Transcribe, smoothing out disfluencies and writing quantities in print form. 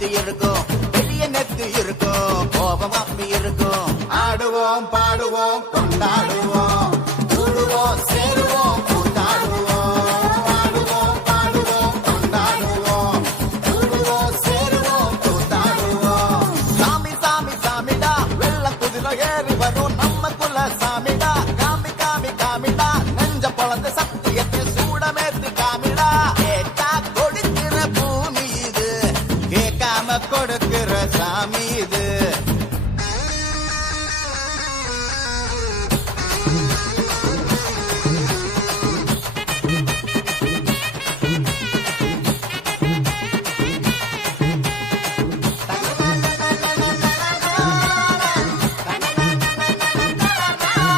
புத்தி இருக்கும், பெரிய நெத்து இருக்கும், கோபம் அப்பி இருக்கும். ஆடுவோம் பாடுவோம் கொண்டாடுவோம், கூடுவோம் சேருவோம் கூத்தாடுவோம். ஆடுவோம் பாடுவோம் கொண்டாடுவோம், கூடுவோம் சேருவோம் கூத்தாடுவோம். சாமி சாமி சாமிடா, வெள்ள குதிரை ஏறி வரும் நம்ம குல சாமிடா. காமி காமி காமிடா, நெஞ்ச பொழந்த சத்தியத்தை சூடமேத்து காமிடா. கேட்டா கொடுக்கிற பூமி இது, கேட்காம கொடுக்கிற சாமி இது.